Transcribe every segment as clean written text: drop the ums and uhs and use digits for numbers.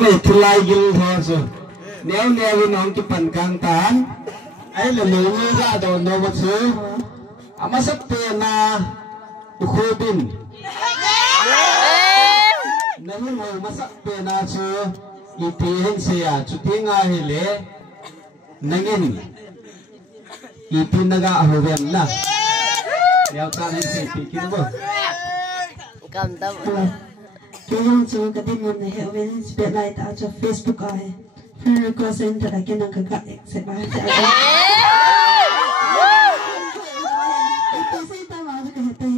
này thu lai gil thôi rồi nếu nếu nó cái phần càng tán ấy là nếu như ra đồ nó một số mà sắp tiền là khu bin nếu như mà sắp tiền là số ít tiền xe chút tiền ai lẽ nangin ít tiền naga hồ viên na nếu ta nên sẽ bị cái đó cầm tâm Kailan so kadin mo na hiya when spotlight out sa Facebook ay friend request and talaga nang kaka sa bahay sa aga. Ito sa tama sa kahatay.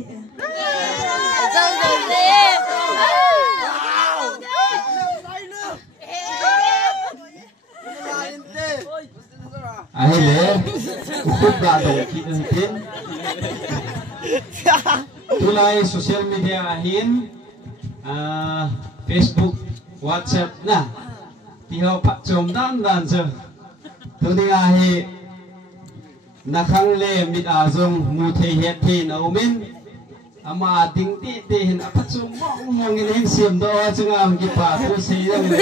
Ahile ukut ba do kita hitin tulai social media ahin Facebook, WhatsApp na tihaw pa chom dan so tuni ahi nakhang le mit azong mu thei het thin aumin ama ting ti ti hin apachum mong in hin sim do chungam ki pa pu sei dang le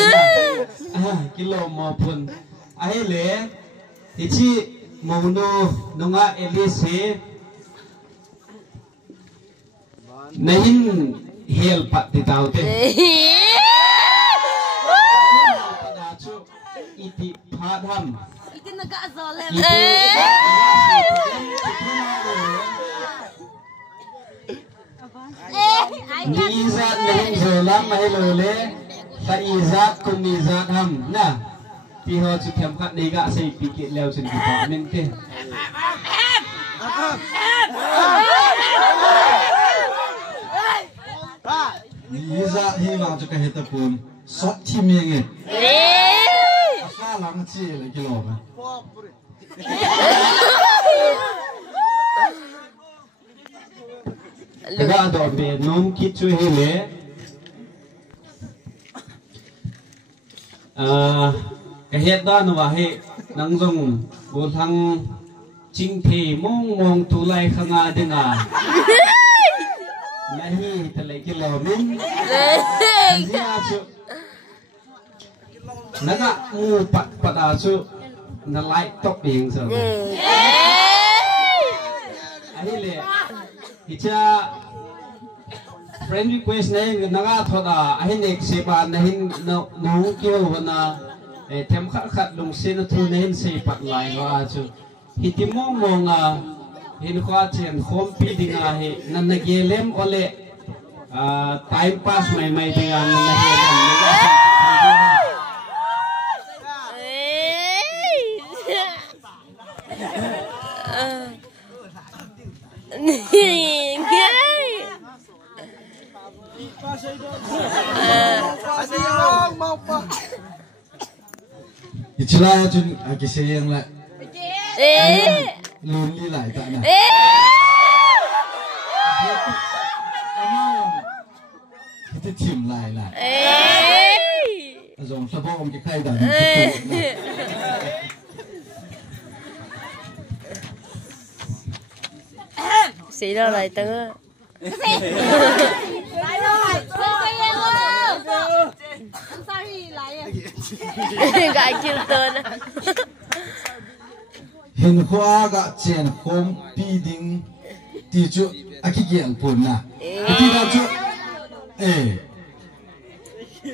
kilo mo pun ahi le ti chi mongno nunga elise nahin hel pat di tau te iti padham iti nag-aazole izat nahin zolam mahilole ta izat kum izat ham na tiho chu them khat nei ga sei pikit leo chen ki pa men ke Iza hilang juga hita pun sot tim yang apa lang cie lagi loh kan? Ada ada be nom kicu hele, kehiat dah nuwahe nangjong bolhang cingthi mong tulai khanga dengar. Nahi talai kilo min dia cu naga mu pat asu na like top yang so ahile hicha friend request nei naga thoda ahin ek seba nahin no kyo wana them khat lung sin thu nahin se pat lai wa chu hitimong monga hin kha chen khom pi dinga he nan na gelem ole time pass mai dinga nan na gelem Itulah jun agi sayang lah. Lonely lại tại nào? Cái chìm lại là. Dùng sao bom cái khay đàn. xí đâu lại tớ. Lại rồi. Sao đi lại à? Gái kêu tên. Hình hoa gạ chèn khom pi ding ti chu akigen pun na ti da chu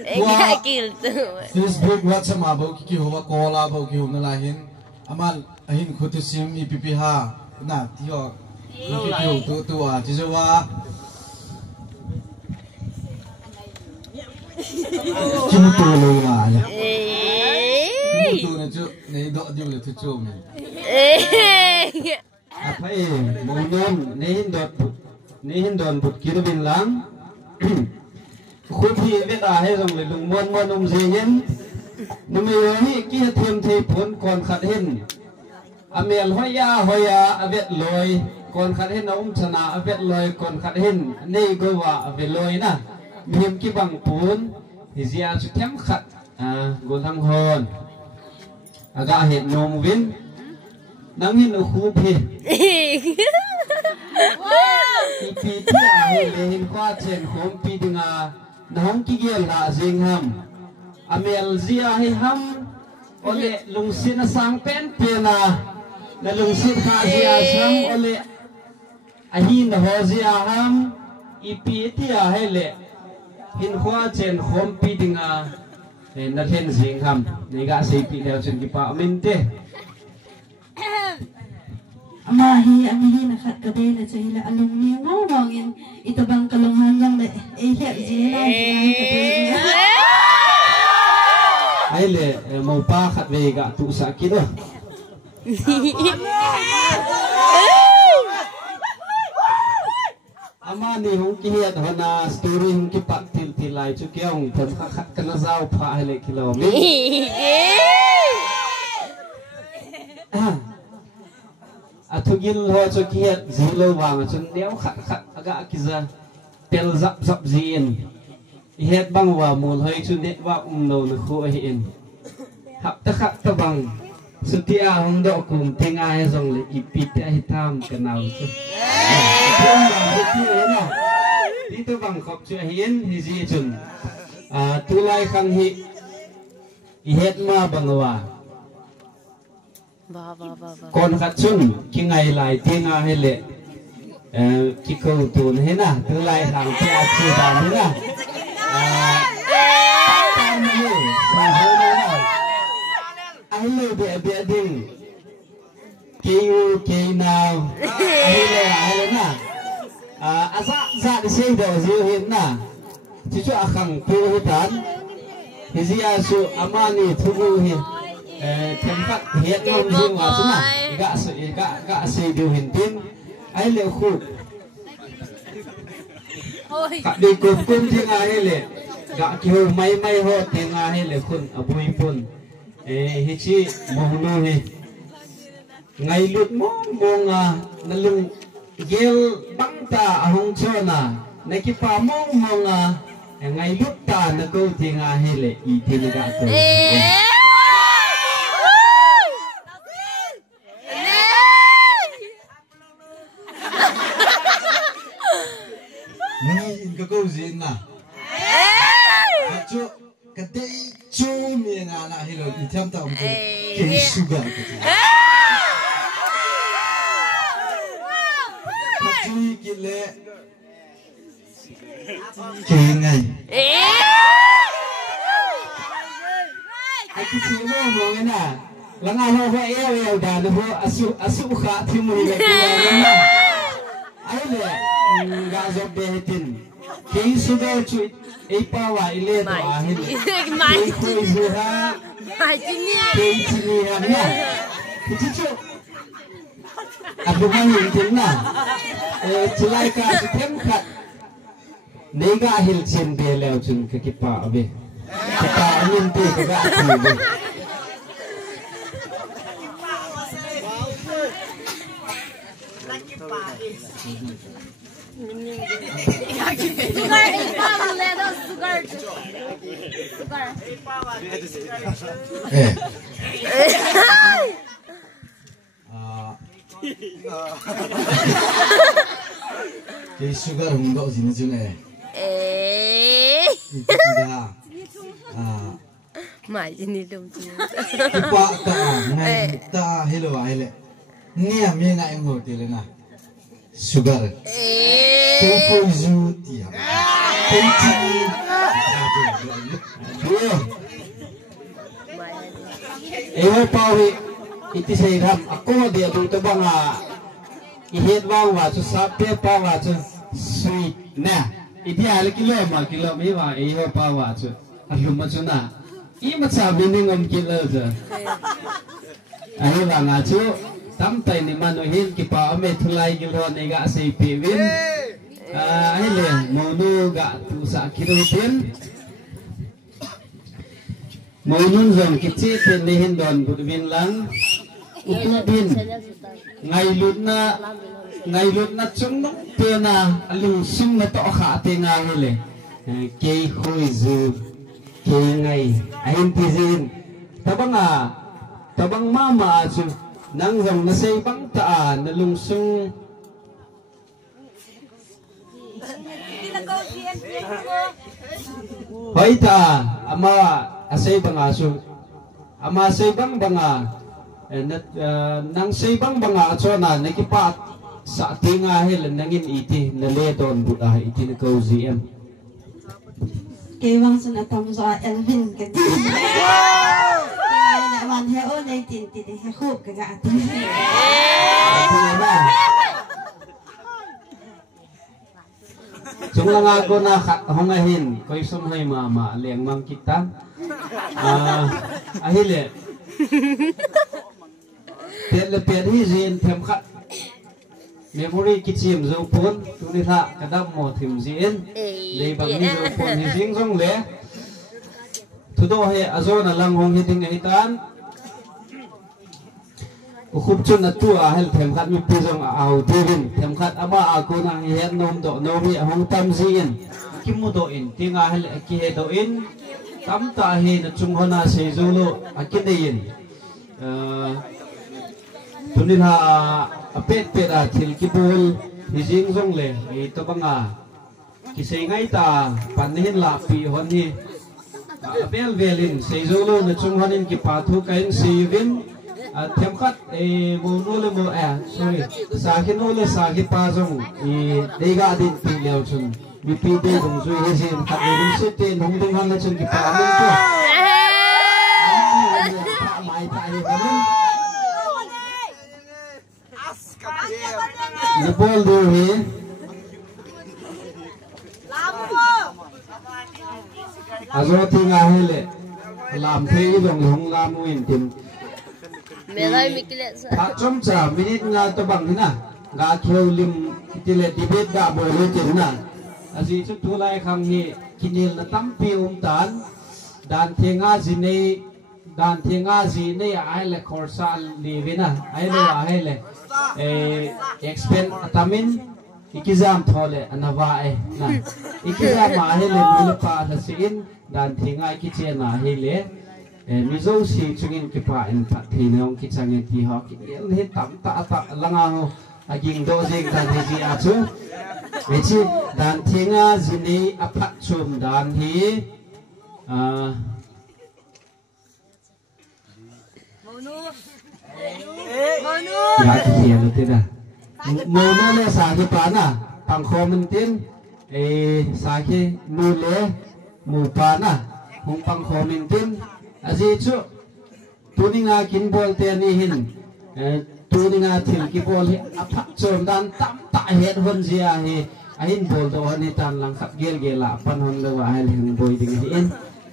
Gái kêu tên. Facebook WhatsApp ma bo ki ho call la bo ki ho na la hin amal hin khutu sim ipp ha na ti ho ki ho tu a chi wa kim tu lo la ya kim tu na chu nei do di le tu chu mi apa mongnon nehin don put kilo bin lang khut hi vet a he rong le lung mon zehin numi hi ki them the phun kon khat hin amel hoya avet loi kon khat hin chana avet loi kon khat hin nei go wa avet loi na miem ki bang pun hi zia chu them khat go tham hon aga het nom win nang hin khu phi pi pi a he le hin kwa chen khom pi dinga nang ki gel la jing ham amel zia hi ham ole lungsin sang pen pena na lungsin kha zia sang ole ahin ho zia ham ipi tia hele hin khwa chen khom pi dinga na then jing ham nega sei pi leo chen ki pa mente Amahi amihi na khat kabela sa hila alung ni ngawangin ito bang kalunghan lang le hiya jina kabela ai le mo pa khat ve ga tu sa ki do ama ni hong ki hiat hona story hong ki pak til tilai chu kyong thon khat kana zau pha hele kilo mi athugil ho chu ki hiat zilo wang chun deu khat khat aga kiza tel zap zap zin hiat bang wa mul hoi chu net wa no na khu hi in hap ta khat ta bang sutia hong do kum tenga he zong le ipit hi tham kanau chu đi tôi bằng khóc chuyện hiến thì gì chừng tu lai khang hi hết ma bằng hòa còn khát chun khi ngày lại tiếng hay lệ khi câu tuôn hết na tu lai khang theo chi đàn hết na anh lưu bịa bịa đinh kêu kêu nào hay là na asa za sei do ziu hin na chi chu akhang pu hitan hizia su amani thugu hi them khat hiat nom jing wa chuna ga sei do hin tin ai le khu ka đi cùng thi nga he le ga ki ho mai ho thi nga he le khun abui pun hi chi mo no hi ngai lut mo nga na lung gel bang ta ahong chona nakipa mong mga ngay lúc ta na câu thì nga hele i tin ga to ni in ka câu gì na chu ka dei chu mi nga na hilo i tham ta om ke sugar Chui kile kì ngay aki chi mo mo ngena langa ho ho eo da no ho asu kha thimu le na ai le ga zo be tin ke su do chu e pa wa ile to a he mai ku zu ha mai chi ni ha na chi chu abu mang hin tin na chulai ka them khat nega hil chen be leo chun ka ki pa be ka pa anin te ka ga thi be cái sugar hùng độ gì nữa chứ này mãi gì đi đâu chứ cái quả ta này ta hello ai lệ nghe miếng ngại ngồi thì lên nào sugar cái phôi du tiệm cái chi ewo pawi iti say ram ako dia tu banga ihet bang wa chu sapia pa wa chu sweet na iti hal kilo mi wa ewo pa wa chu aluma chu na i ma cha bining om kilo chu ai wa nga chu tam tai ni manu hin ki pa ame thulai gilo ne ga sei pe win ai le monu ga tu sa kilo tin Monun zong kecil pilihin don budwin lang utubin ngay lut na chung nong pena alung sum na to khate nga hele kay khoi zu kay ngay ahin tizin tabang mama chu nang zong na say bang ta na lung sung hoy ta ama asay banga su ama say banga nang say banga cho na nakipat sa tinga hel nangin iti nale don buda iti na KOZM kewang sun atam zo Elvin ke ti na man he o nei tin ti he khop ka ga ti chung lang ako na hongahin koy sumhay mama leng mang kita ahile Tiện là tiện hi diện thêm khát memory kit chim dấu phun chúng đi thạ cái đâm mỏ thêm diễn lấy bằng đi dấu phun hi diễn rong lẽ thủ đô hay azo là lăng hong hi tiếng này tan khúc chân là tua hay thêm khát mi pi rong ảo tiêu thêm khát ama ako nang hiền nom độ nom hi hong tam diễn kim mu độ in tiếng hay là ki he độ in tam ta he na chung hona se zolo akin in tunin ha apet pet a thil ki bol hi jing jong le hi to banga ki sei ngai ta pan hin la pi hon hi bel velin sei zolo na chung honin ki pa thu kain si vin them khat e mo no le mo sorry sa ki no le sa ki pa jong i dei ga din pi leo chun mi pi de dong zui he sin khat le rum se te nong ding han la chun ki pa men to mai ta hi kan Nepal do he azo tinga hele lam thei dong hong lam win tim Melai mikile sa. ta chom cha minute nga to bang na ga kheu lim kitile debate ga bo le tin na asi chu tu lai khang hi kinil na tampi tan dan thenga jinei dan thenga ji nei ai le khorsal livina ai le ai le expand atamin ikizam thole anawa na ikizam ma hele mulpa hasin dan thinga kichena hele mizo si chungin kipa in pathinong kichangin ti ho ki he tam ta ta langa aging do jing dan ji achu mechi dan thinga jini aphat chum dan hi ya kia lo tidak mono le saki pana pangkomen tin saki mule mupana hong pangkomen tin azichu tuninga kinbol te ni hin tuninga thil ki bol hi apha chom dan tam ta het hon zia hi ahin bol do ni tan lang khat gel gela pan hon lo wa hal hin boy ding hi in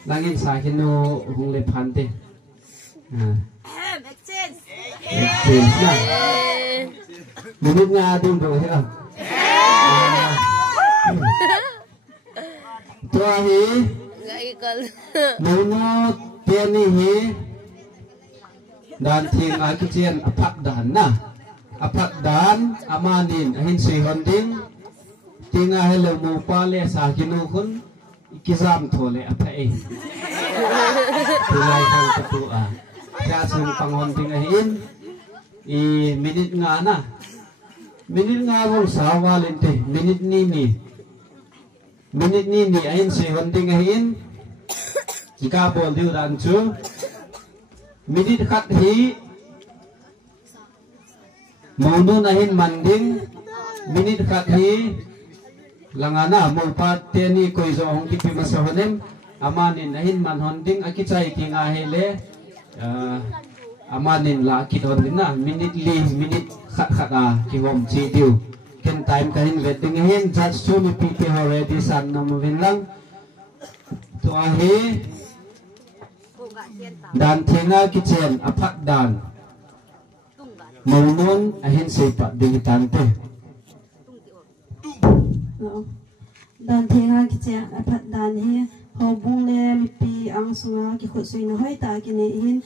langin saki no hong le phante Minit nga din do ha. Tua hi Gaikal. Mono tiani hi dan thing a kitchen apak dan na. Apak dan amanin ahin si honding tinga hello mo pale sa kinukun ikizam thole apai. Tulay kang tatua. Kaya sung panghon tingahin minute nga na minute nga wong sawa lente minute ni ayin si hon tingahin ika bol diu dan chu minute khat hi mono nahin manding minute khat hi langana mulpat teni koizo hong kipi masahonem amanin nahin manhonding akichai tinga hele amanin la kidon din na minute khat ki hom chi diu ken time kahin wedding hen judge so mi pi already san nam win lang to a he dan thenga kitchen aphat dan maunon ahin se pa ding tante dan thenga kitchen aphat dan hi hobung le mi pi ang sunga ki khot sui na hoi ta ki ne hin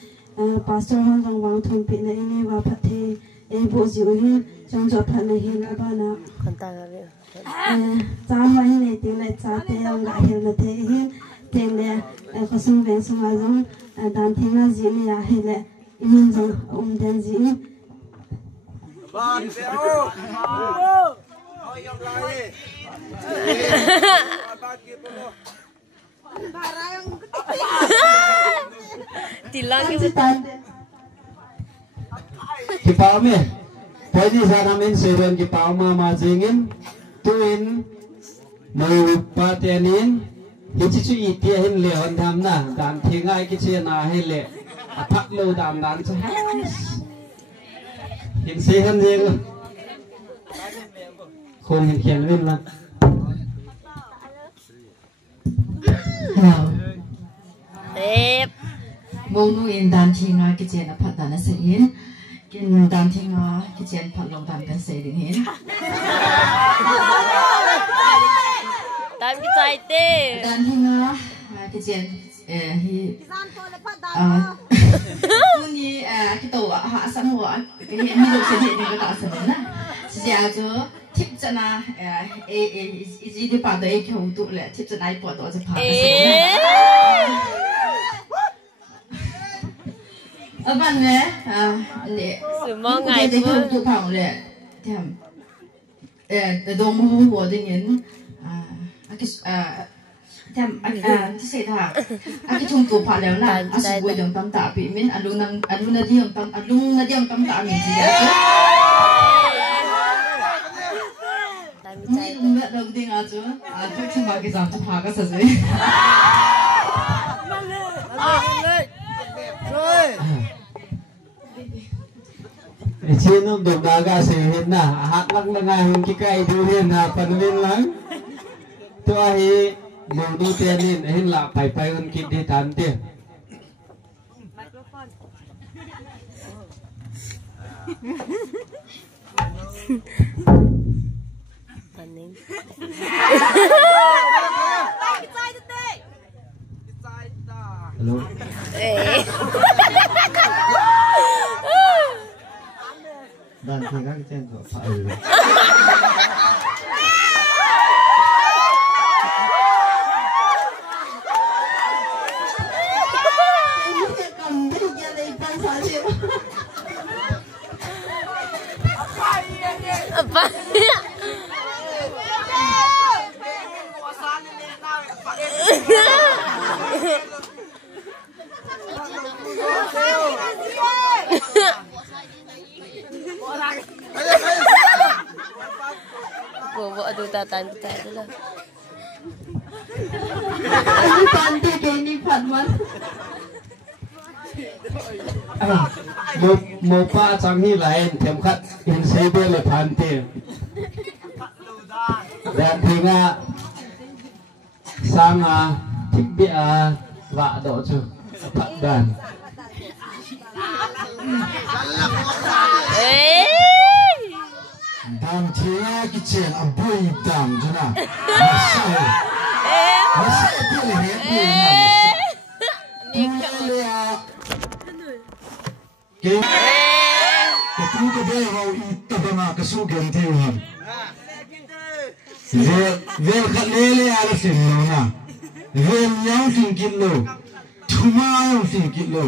pastor hon jong wang thum pi na ini wa phathe bo ji hi jong jo phat na hin abana Kanta gabe. cha ha hi ne te le cha te ang ga hil na te hin te le khosung ven sunga jong dan thenga ji ni ya hi le in jong den ji Ban beo. Oh, yang lain. Bagi puluh. Tilang Kan ke tan Kipau me. Pwede sa namin siren kipau mama jingin. Tuin. Mau patianin. Hichichu itiahin leon tham na. Dan thingai kichi na hele. Apak lo dam dan sa. Hin sihan jing. Không hình khiển lên là đẹp mong nu in dan thi nga ki chen a phat dan a se in kin dan thi nga ki chen phat long dan kan se ding hin tam cái tay tê dan thi nga ki chen hi ni ki to ha sam wa ki hi mi lo se ni ni ka sa na si ja zo tip chana is di pa de ki hu tu le tip chana i po to je pa ở bên này để ngày để không tụ phòng để để đồ mua của tình nhân cái gì thà cái chung tụ phòngแล้วนะอาศัยไว้đường tâm tạ bị mình anh luôn là đi đường tâm tạ mình gì áนี่ลุงเดิมจริงอ่ะจูทุกที่มากี่สามจะพาก็เสร็จเลย Trên ông đồng đá gà xỉ hiện na hát lắc là ngài hùng kì cây thu hiện na phần viên lắng Tua hi màu nu tiền hiện hiện là phải hùng kì đi tán tiền Hello. Dan thì các trên rồi phải cầm cái nhà này ban phá chịu apa Bawa tu tatan kita tu lah. Ini pantai ke ini Fatman một pha chẳng như lại thèm khát hình xây bên là phản tiền đèn thì nga sang thích bịa vạ độ chứ phận đàn Dan thia ki chen a bui dam jana masai ti le he ni na le a ke tu ko be ho I ta banga ka su gen thi han ve khat le a la sin no na ve nyang sin kin lo thuma yong sin kin lo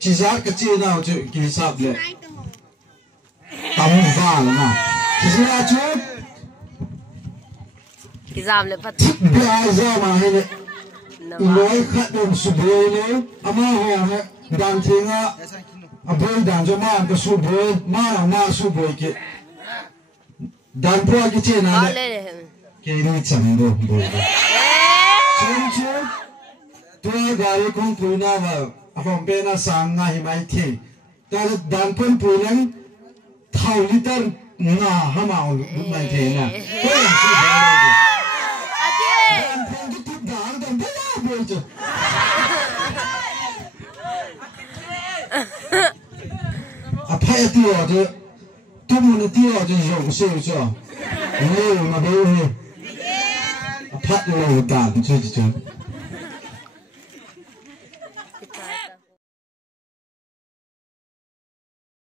chi za ka chi na chu ki sap le tắm va là nào thì ra chút cái giảm lại phát thích bia ra mà hay đấy nói khát đồng sụp bơi nữa ama hoàng ấy đàn thiên á bơi đàn cho mà cái sụp bơi mà sụp bơi kia đàn qua cái chuyện nào đấy cái đi chẳng được bơi chung chung tôi gari con pui na vào phòng bên na sang ngày mai thì ta đàn con pui nắng thầu liter ngà hamao mai thế nè cái gì vậy đàn phong cái túp đàn đàn thế nào vậy chứ phải tiêu chứ tôi muốn tiêu chứ dùng siêu chứ nhiều mà đâu hết phát lâu đàn chứ chứ